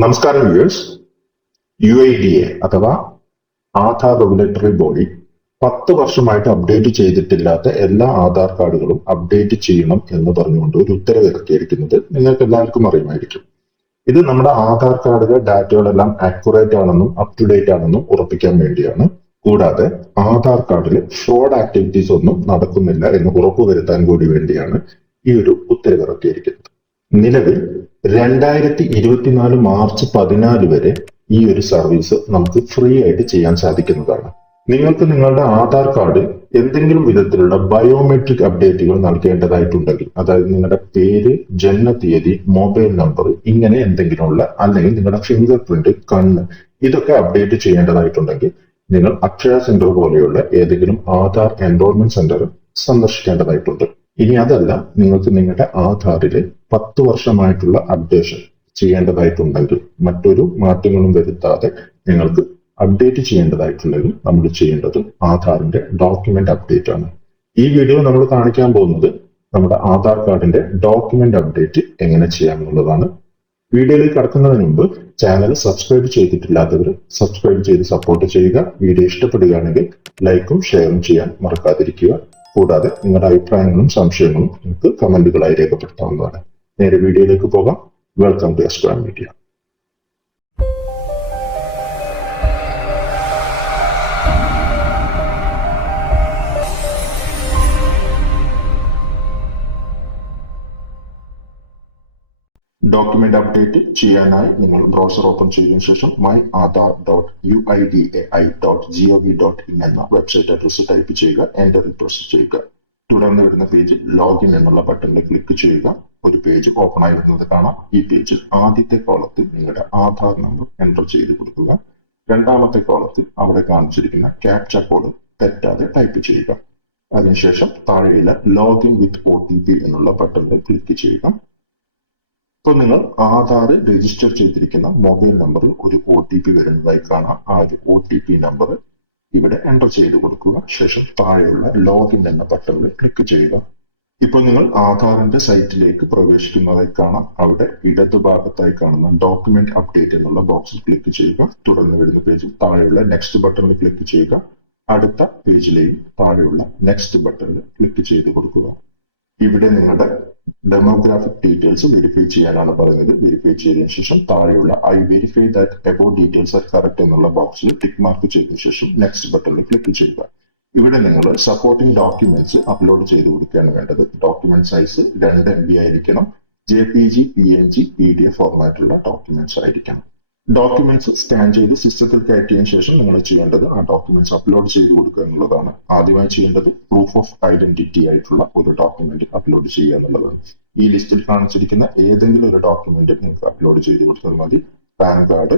നമസ്കാരം viewers. UIDA അഥവാ Aadhaar regulatory body 10 വർഷമായിട്ട് അപ്ഡേറ്റ് ചെയ്തിട്ടില്ലാത്ത എല്ലാ ആധാർ കാർഡുകളും അപ്ഡേറ്റ് ചെയ്യണം എന്ന് പറഞ്ഞുകൊണ്ട് ഒരു ഉത്തരവ് ഇറക്കിയിരിക്കുന്നത് നിങ്ങൾക്ക് എല്ലാവർക്കും അറിയുമായിരിക്കും. ഇത് നമ്മുടെ ആധാർ കാർഡിലെ ഡാറ്റകളെല്ലാം ആക്യുറേറ്റ് ആണെന്നും അപ് ടു ഡേറ്റ് ആണെന്നും ഉറപ്പിക്കാൻ വേണ്ടിയാണ്. കൂടാതെ ആധാർ കാർഡിൽ ഫ്രോഡ് ആക്ടിവിറ്റീസ് ഒന്നും നടക്കുന്നില്ല എന്ന് ഉറപ്പുവരുത്താൻ കൂടി വേണ്ടിയാണ് ഈ ഒരു ഉത്തരവ് ഇറക്കിയിരിക്കുന്നത്. നിലവിൽ 2024 മാർച്ച് 14 വരെ ഈ ഒരു സർവീസ് നമുക്ക് ഫ്രീ ആയിട്ട് ചെയ്യാൻ സാധിക്കുന്നതാണ്. നിങ്ങൾക്ക് നിങ്ങളുടെ ആധാർ കാർഡിൽ എന്തെങ്കിലും വിധത്തിലുള്ള ബയോമെട്രിക് അപ്ഡേറ്റുകൾ നൽകേണ്ടതായിട്ടുണ്ടെങ്കിൽ, അതായത് നിങ്ങളുടെ പേര്, ജന്മതീയതി, മൊബൈൽ നമ്പർ, ഇങ്ങനെ എന്തെങ്കിലുമുള്ള, അല്ലെങ്കിൽ നിങ്ങളുടെ ഫിംഗർ പ്രിന്റ്, കണ്ണ്, ഇതൊക്കെ അപ്ഡേറ്റ് ചെയ്യേണ്ടതായിട്ടുണ്ടെങ്കിൽ നിങ്ങൾ അക്ഷയ സെന്റർ പോലെയുള്ള ഏതെങ്കിലും ആധാർ എൻറോൾമെന്റ് സെന്റർ സന്ദർശിക്കേണ്ടതായിട്ടുണ്ട്. ഇനി അതല്ല, നിങ്ങൾക്ക് നിങ്ങളുടെ ആധാറിൽ 10 വർഷമായിട്ടുള്ള അപ്ഡേഷൻ ചെയ്യേണ്ടതായിട്ടുണ്ടെങ്കിൽ, മറ്റൊരു മാറ്റങ്ങളും വരുത്താതെ നിങ്ങൾക്ക് അപ്ഡേറ്റ് ചെയ്യേണ്ടതായിട്ടുണ്ടെങ്കിൽ നമ്മൾ ചെയ്യേണ്ടത് ആധാറിന്റെ ഡോക്യുമെന്റ് അപ്ഡേറ്റ് ആണ്. ഈ വീഡിയോ നമ്മൾ കാണിക്കാൻ പോകുന്നത് നമ്മുടെ ആധാർ കാർഡിന്റെ ഡോക്യുമെന്റ് അപ്ഡേറ്റ് എങ്ങനെ ചെയ്യാമെന്നുള്ളതാണ്. വീഡിയോയിലേക്ക് കടക്കുന്നതിന് മുമ്പ് ചാനൽ സബ്സ്ക്രൈബ് ചെയ്തിട്ടില്ലാത്തവർ സബ്സ്ക്രൈബ് ചെയ്ത് സപ്പോർട്ട് ചെയ്യുക. വീഡിയോ ഇഷ്ടപ്പെടുകയാണെങ്കിൽ ലൈക്കും ഷെയറും ചെയ്യാൻ മറക്കാതിരിക്കുക. കൂടാതെ നിങ്ങളുടെ അഭിപ്രായങ്ങളും സംശയങ്ങളും നിങ്ങൾക്ക് കമന്റുകളായി രേഖപ്പെടുത്താവുന്നതാണ്. നേരെ വീഡിയോയിലേക്ക് പോകാം. വെൽക്കം ടു എസ്ക്രാം മീഡിയ. ഡോക്യുമെന്റ് അപ്ഡേറ്റ് ചെയ്യാനായി നിങ്ങൾ ബ്രൗസർ ഓപ്പൺ ചെയ്തതിനു ശേഷം myAadhar.uida.gov.in എന്ന വെബ്സൈറ്റ് അഡ്രസ് ടൈപ്പ് ചെയ്യുക. എന്റർ പ്രസ് ചെയ്യുക. തുടർന്ന് വരുന്ന പേജിൽ ലോഗിൻ എന്നുള്ള ബട്ടണിൽ ക്ലിക്ക് ചെയ്യുക. ഒരു പേജ് ഓപ്പൺ ആയി വരുന്നത് കാണാം. ഈ പേജിൽ ആദ്യത്തെ കോളത്തിൽ നിങ്ങളുടെ ആധാർ നമ്പർ എൻ്റർ ചെയ്ത് കൊടുക്കുക. രണ്ടാമത്തെ കോളത്തിൽ അവിടെ കാണിച്ചിരിക്കുന്ന ക്യാപ്ച കോഡ് തെറ്റാതെ ടൈപ്പ് ചെയ്യുക. അതിനുശേഷം താഴെയുള്ള ലോഗിൻ വിത്ത് OTP എന്നുള്ള ബട്ടണിൽ ക്ലിക്ക് ചെയ്യുക. ഇപ്പോൾ നിങ്ങൾ ആധാർ രജിസ്റ്റർ ചെയ്തിരിക്കുന്ന മൊബൈൽ നമ്പറിൽ ഒരു OTP വരുന്നതായി കാണാം. ആ ഒരു OTP നമ്പർ ഇവിടെ എൻ്റർ ചെയ്ത് കൊടുക്കുക. ശേഷം താഴെയുള്ള ലോഗിൻ എന്ന ബട്ടണിൽ ക്ലിക്ക് ചെയ്യുക. ഇപ്പോൾ നിങ്ങൾ ആധാറിന്റെ സൈറ്റിലേക്ക് പ്രവേശിക്കുന്നതായി കാണാം. അവിടെ ഇടതുഭാഗത്തായി കാണുന്ന ഡോക്യുമെന്റ് അപ്ഡേറ്റ് എന്നുള്ള ബോക്സിൽ ക്ലിക്ക് ചെയ്യുക. തുടർന്ന് വരുന്ന പേജിൽ താഴെയുള്ള നെക്സ്റ്റ് ബട്ടണിൽ ക്ലിക്ക് ചെയ്യുക. അടുത്ത പേജിലെയും താഴെയുള്ള നെക്സ്റ്റ് ബട്ടണിൽ ക്ലിക്ക് ചെയ്ത് കൊടുക്കുക. ഇവിടെ നിങ്ങളുടെ ഡെമോഗ്രാഫിക് ഡീറ്റെയിൽസ് വെരിഫൈ ചെയ്യാനാണ് പറയുന്നത്. വെരിഫൈ ചെയ്തതിനു ശേഷം താഴെയുള്ള I verify that about details are correct എന്നുള്ള ബോക്സിൽ ടിക്ക് മാർക്ക് ചെയ്തതിനു ശേഷം നെക്സ്റ്റ് ബട്ടണിൽ ക്ലിക്ക് ചെയ്യുക. ഇവിടെ നിങ്ങൾ സപ്പോർട്ടിംഗ് ഡോക്യുമെന്റ്സ് അപ്ലോഡ് ചെയ്ത് കൊടുക്കുകയാണ് വേണ്ടത്. ഡോക്യുമെന്റ് സൈസ് 2 MB ആയിരിക്കണം. JPG, PNG, PDF ഫോർമാറ്റുള്ള ഡോക്യുമെന്റ്സ് ആയിരിക്കണം. ഡോക്യുമെന്റ്സ് സ്കാൻ ചെയ്ത് സിസ്റ്റത്തിൽ കയറ്റിയതിനു ശേഷം നിങ്ങൾ ചെയ്യേണ്ടത് ആ ഡോക്യുമെന്റ്സ് അപ്ലോഡ് ചെയ്ത് കൊടുക്കുക എന്നുള്ളതാണ്. ആദ്യമായി ചെയ്യേണ്ടത് പ്രൂഫ് ഓഫ് ഐഡന്റിറ്റി ആയിട്ടുള്ള ഒരു ഡോക്യുമെന്റ് അപ്ലോഡ് ചെയ്യുക എന്നുള്ളതാണ്. ഈ ലിസ്റ്റിൽ കാണിച്ചിരിക്കുന്ന ഏതെങ്കിലും ഒരു ഡോക്യുമെന്റ് നിങ്ങൾക്ക് അപ്ലോഡ് ചെയ്ത് കൊടുത്താൽ മതി. Pan card,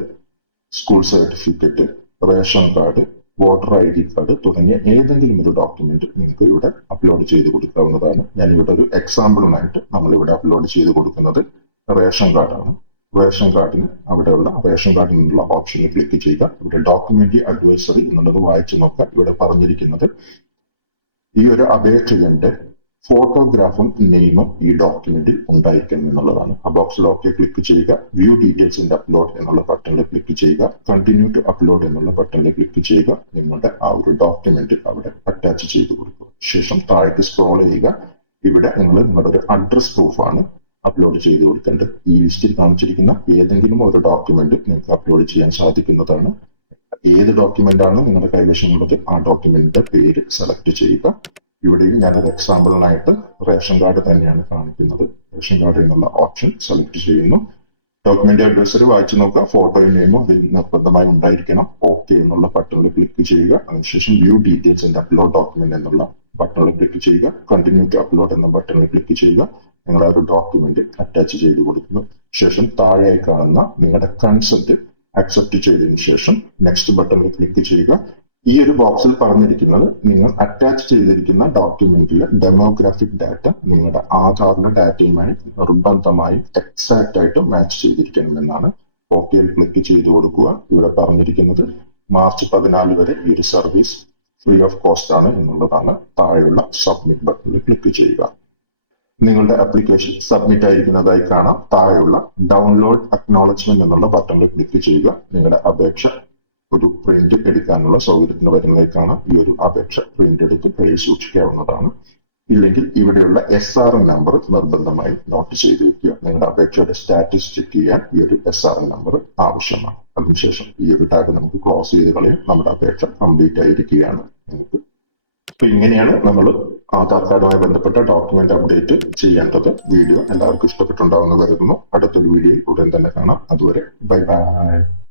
school certificate, ration card, voter ID card തുടങ്ങിയ ഏതെങ്കിലും ഒരു ഡോക്യുമെന്റ് നിങ്ങൾക്ക് ഇവിടെ അപ്ലോഡ് ചെയ്ത് കൊടുക്കാവുന്നതാണ്. ഞാനിവിടെ ഒരു എക്സാമ്പിളിനായിട്ട് നമ്മളിവിടെ അപ്ലോഡ് ചെയ്ത് കൊടുക്കുന്നത് റേഷൻ കാർഡാണ്. റേഷൻ കാർഡിന് അവിടെയുള്ള റേഷൻ കാർഡിൽ നിന്നുള്ള ഓപ്ഷനിൽ ക്ലിക്ക് ചെയ്യുക. ഇവിടെ ഡോക്യുമെന്റ് അഡ്വൈസറി എന്നുള്ളത് വായിച്ചു നോക്കുക. ഇവിടെ പറഞ്ഞിരിക്കുന്നത് ഈ ഒരു അപേക്ഷകന്റെ ഫോട്ടോഗ്രാഫും നെയിമും ഈ ഡോക്യുമെന്റിൽ ഉണ്ടായിരിക്കണം എന്നുള്ളതാണ്. ആ ബോക്സിൽ ഓക്കെ ക്ലിക്ക് ചെയ്യുക. വ്യൂ ഡീറ്റെയിൽസ് ഇൻ അപ്ലോഡ് എന്നുള്ള ബട്ടണിൽ ക്ലിക്ക് ചെയ്യുക. കണ്ടിന്യൂ ടു അപ്ലോഡ് എന്നുള്ള ബട്ടണിൽ ക്ലിക്ക് ചെയ്യുക. നിങ്ങളുടെ ആ ഒരു ഡോക്യുമെന്റ് അവിടെ അറ്റാച്ച് ചെയ്ത് കൊടുക്കുക. ശേഷം താഴേക്ക് സ്ക്രോൾ ചെയ്യുക. ഇവിടെ നിങ്ങളുടെ ഒരു അഡ്രസ് പ്രൂഫാണ് അപ്ലോഡ് ചെയ്ത് കൊടുക്കേണ്ടത്. ഈ ലിസ്റ്റിൽ കാണിച്ചിരിക്കുന്ന ഏതെങ്കിലും ഒരു ഡോക്യുമെന്റ് നിങ്ങൾക്ക് അപ്ലോഡ് ചെയ്യാൻ സാധിക്കുന്നതാണ്. ഏത് ഡോക്യുമെന്റ് ആണ് നിങ്ങളുടെ കൈവശമുള്ളത് ആ ഡോക്യുമെന്റിന്റെ പേര് സെലക്ട് ചെയ്യുക. ഇവിടെയും ഞാനൊരു എക്സാമ്പിളിനായിട്ട് റേഷൻ കാർഡ് തന്നെയാണ് കാണിക്കുന്നത്. റേഷൻ കാർഡ് എന്നുള്ള ഓപ്ഷൻ സെലക്ട് ചെയ്യുന്നു. ഡോക്യുമെന്റ് അഡ്രസ്സർ വായിച്ചു നോക്കുക. ഫോട്ടോയും നെയിമോ അതിൽ നിർബന്ധമായി ഉണ്ടായിരിക്കണം. ഓക്കെ എന്നുള്ള ബട്ടണിൽ ക്ലിക്ക് ചെയ്യുക. അതിനുശേഷം view details in upload document എന്നുള്ള ബട്ടണിൽ ക്ലിക്ക് ചെയ്യുക. കണ്ടിന്യൂ ടു അപ്ലോഡ് എന്ന ബട്ടണിൽ ക്ലിക്ക് ചെയ്യുക. നിങ്ങൾ ആ ഒരു ഡോക്യുമെന്റ് അറ്റാച്ച് ചെയ്ത് കൊടുക്കുന്നു. ശേഷം താഴെയായി കാണുന്ന നിങ്ങളുടെ കൺസെന്റ് അക്സെപ്റ്റ് ചെയ്തതിനു ശേഷം നെക്സ്റ്റ് ബട്ടണിൽ ക്ലിക്ക് ചെയ്യുക. ഈ ഒരു ബോക്സിൽ പറഞ്ഞിരിക്കുന്നത് നിങ്ങൾ അറ്റാച്ച് ചെയ്തിരിക്കുന്ന ഡോക്യുമെന്റിലെ ഡെമോഗ്രാഫിക് ഡാറ്റ നിങ്ങളുടെ ആധാറിന്റെ ഡാറ്റയുമായി നിർബന്ധമായും എക്സാക്റ്റ് ആയിട്ട് മാച്ച് ചെയ്തിരിക്കണമെന്നാണ്. ഓക്കെയിൽ ക്ലിക്ക് ചെയ്ത് കൊടുക്കുക. ഇവിടെ പറഞ്ഞിരിക്കുന്നത് മാർച്ച് 14 വരെ ഈ ഒരു സർവീസ് ഫ്രീ ഓഫ് കോസ്റ്റ് ആണ് എന്നുള്ളതാണ്. താഴെയുള്ള സബ്മിറ്റ് ബട്ടണിൽ ക്ലിക്ക് ചെയ്യുക. നിങ്ങളുടെ ആപ്ലിക്കേഷൻ സബ്മിറ്റ് ആയിരിക്കുന്നതായി കാണാം. താഴെയുള്ള ഡൗൺലോഡ് അക്നോളജ്മെന്റ് എന്നുള്ള ബട്ടണിൽ ക്ലിക്ക് ചെയ്യുക. നിങ്ങളുടെ അപേക്ഷ ഒരു പ്രിന്റ് എടുക്കാനുള്ള സൗകര്യത്തിന് വരുന്നതായി കാണാം. ഈ ഒരു അപേക്ഷ പ്രിന്റ് എടുത്ത് കയ്യിൽ സൂക്ഷിക്കാവുന്നതാണ്. ഇല്ലെങ്കിൽ ഇവിടെയുള്ള SRN നമ്പർ നിർബന്ധമായി നോട്ട് ചെയ്ത് വെക്കുക. നിങ്ങളുടെ അപേക്ഷയുടെ സ്റ്റാറ്റസ് ചെക്ക് ചെയ്യാൻ ഈ ഒരു SRN നമ്പർ ആവശ്യമാണ്. അതിനുശേഷം ഈ ഒരു ടാബ് നമുക്ക് ക്ലോസ് ചെയ്ത് കളയും. നമ്മുടെ അപേക്ഷ കംപ്ലീറ്റ് ആയിരിക്കുകയാണ്. അപ്പൊ ഇങ്ങനെയാണ് നമ്മൾ ആധാർ കാർഡുമായി ബന്ധപ്പെട്ട ഡോക്യുമെന്റ് അപ്ഡേറ്റ് ചെയ്യേണ്ടത്. വീഡിയോ എല്ലാവർക്കും ഇഷ്ടപ്പെട്ടുണ്ടാവുമെന്ന് കരുതുന്നു. അടുത്തൊരു വീഡിയോയിൽ ഉടൻ തന്നെ കാണാം. അതുവരെ ബൈ ബൈ.